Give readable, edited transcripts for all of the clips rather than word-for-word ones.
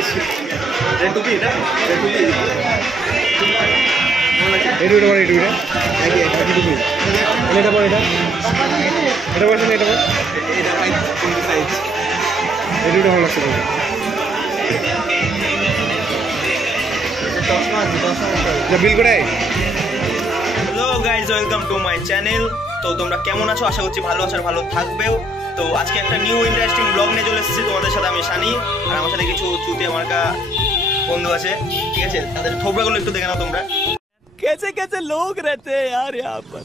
গেছি। টুপি এটা টুপি এটা পরে একই টুপি এটা পরে এটা পরে এটা পরে এই দুটো ভালো লাগছে। বিল করে। Hello guys, welcome to my channel. তো তোমরা কেমন আছো? আশা করছি ভালো আছো আর ভালো থাকবেও। তো আজকে একটা নিউ ইন্টারেস্টিং ব্লগ নিয়ে চলে এসেছি তোমাদের সাথে। আমি শানি আর আমার সাথে কিছু চুতে মার্কা বন্ধু আছে, ঠিক আছে? তাদের থোবড়াগুলো একটু দেখে নাও তোমরা। कैसे कैसे लोग रहते हैं यार यहाँ पर।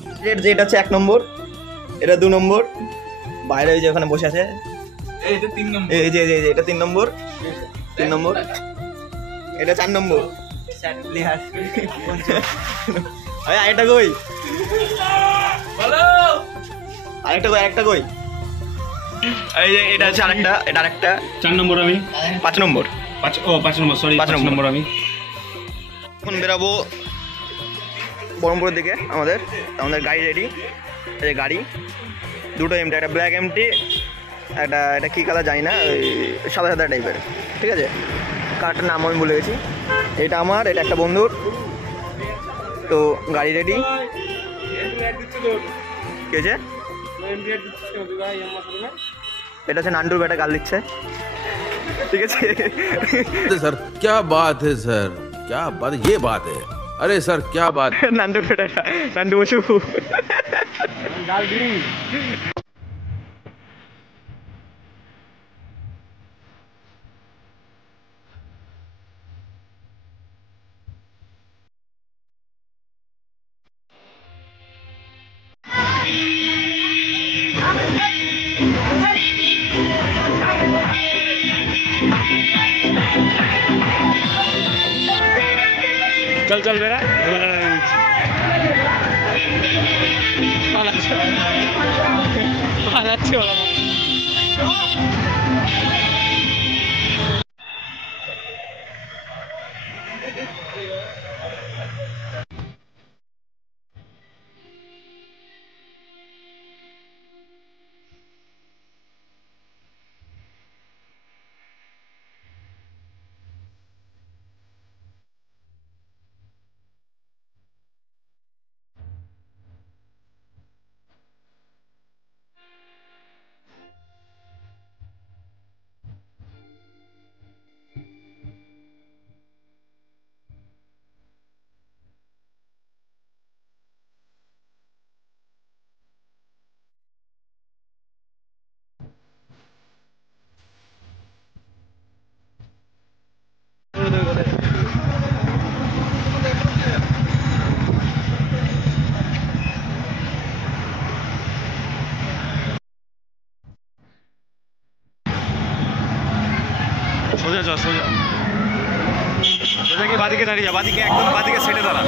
এটা হচ্ছে 1 নম্বর, এটা 2 নম্বর, বাইরে ওই যে ওখানে বসে আছে এটা 3 নম্বর, এই যে এটা 3 নম্বর, 3 নম্বর, এটা 4 নম্বর। আরে আরেকটা কই? বলো আরেকটা কই? এই যে এটা আছে আরেকটা, এটা আরেকটা 4 নম্বর আমি 5 নম্বর 5 নম্বর সরি 5 নম্বর আমি। এখন বেরাবো বহরমপুরের দিকে। আমাদের গাড়ি রেডি। এই যে গাড়ি দুটো এমটি, একটা ব্ল্যাক এমটি, এটা কী কালার জানি না, ওই সাদা সাদা টাইপের, ঠিক আছে? কারটার নাম আমি ভুলে গেছি। এটা আমার, এটা একটা বন্ধুর। তো গাড়ি রেডি। কে আছে? এটা হচ্ছে নান্টুর বেটা, গাল দিচ্ছে, ঠিক আছে? सर क्या बात है सर, क्या बात, ये बात है। अरे सर क्या बात। नांटू बेटा, नांटू बचू गाल दी। चल चल बेटा সোজা যা, সোজাকে বাদিকে দাঁড়িয়ে যা, বাদিকে একদম বাদিকে সেটে দাঁড়া,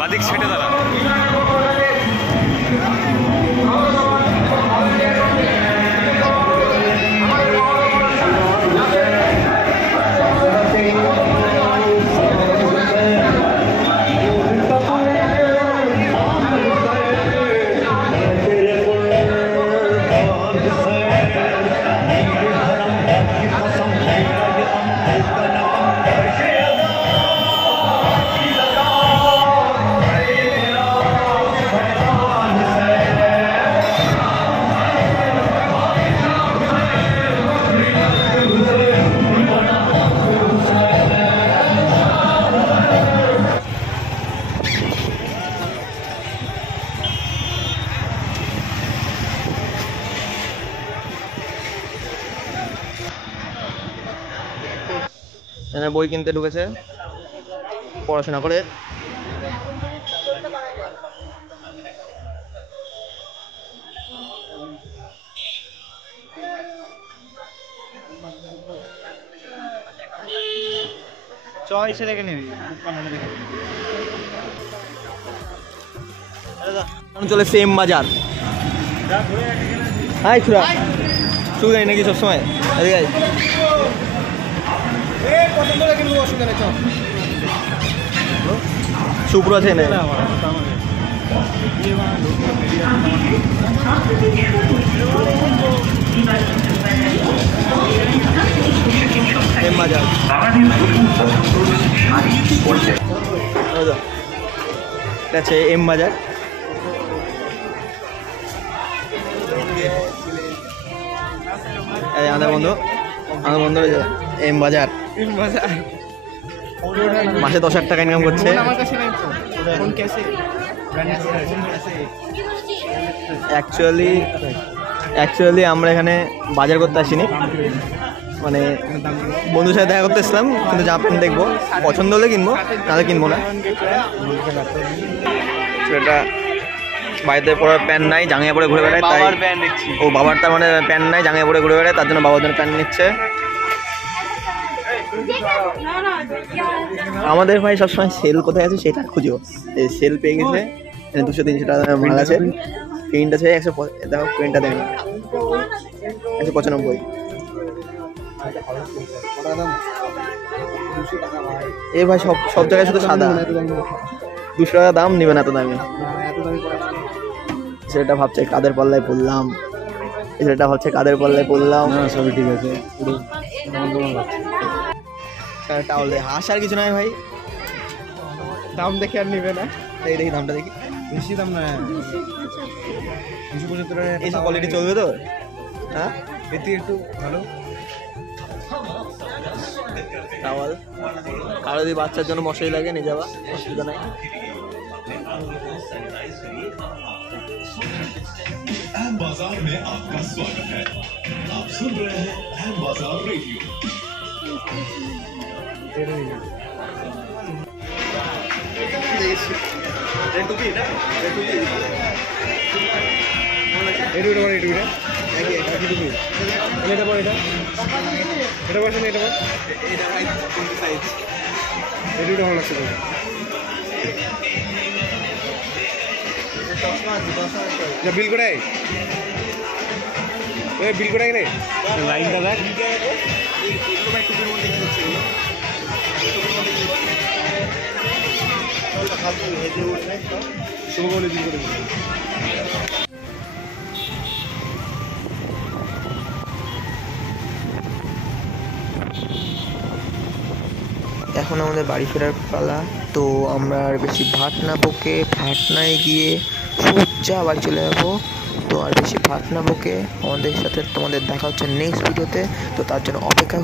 বাদিক সেটে দাঁড়া। এখানে বই কিনতে ঢুকেছে পড়াশোনা করে। এসে দেখে নিবি চলে সেম বাজার। হাই ছুরা শুধু জানি নাকি সবসময় সুপ্র আছে না? বাজার। এটা আছে এম বাজার। এই আমাদের বন্ধু এম বাজার মাসে 10,000 টাকা ইনকাম করছে। অ্যাকচুয়ালি আমরা এখানে বাজার করতে আসিনি, মানে বন্ধুর সাথে দেখা করতে এসলাম, কিন্তু জামা প্যান্ট দেখবো, পছন্দ হলে কিনবো, নাহলে কিনবো না। সেটা বাড়িতে পরে প্যান্ট নাই, জাঙ্গিয়া পরে ঘুরে বেড়ায়, তাই ও বাবার তার মানে প্যান্ট নাই, জাঙ্গিয়া পরে ঘুরে বেড়ায়, তার জন্য বাবার জন্য প্যান্ট নিচ্ছে। আমাদের ভাই সবসময় সেল কোথায় আছে সেটা খুঁজো, সেল পেয়ে গেছে, 200-300 টাকা মাল আছে, প্রিন্ট আছে 100, দেখো প্রিন্টটা দেখো 195। এ ভাই সব জায়গায় শুধু সাদা, 200 টাকা দাম নেবে না এত দামি। সেটা ভাবছে কাদের পাল্লায় পড়লাম, সেটা ভাবছে কাদের পাল্লায় পড়লাম। সবই ঠিক আছে, টাওয়াল দে, আসার কিছু নয় ভাই, দাম দেখে আর নিবে না। এই দেখি দামটা দেখি, বেশি দাম না, 275 টাকা। এইসব কোয়ালিটি চলবে তো? হ্যাঁ, এতে একটু ভালো টাওয়াল। কারো যদি বাচ্চার জন্য মশারি লাগে নিয়ে যাওয়া, অসুবিধা নাই। अहम बाजार में आपका स्वागत है। आप सुन रहे हैं अहम बाजार रेडियो। এটা পর এটা বলছে না, এটা পর এটা ভালো লাগছে। বিল করে বিল করে রে লাইনটা দেখ, শুভকমলে বিল করে। এখন আমাদের বাড়ি ফেরার পালা, তো আমরা আর বেশি ভাট না বকে ভাটনায় গিয়ে সোজা বাড়ি চলে যাবো। তো আর বেশি ভাট না বকে আমাদের সাথে তোমাদের দেখা হচ্ছে নেক্সট ভিডিওতে, তো তার জন্য অপেক্ষা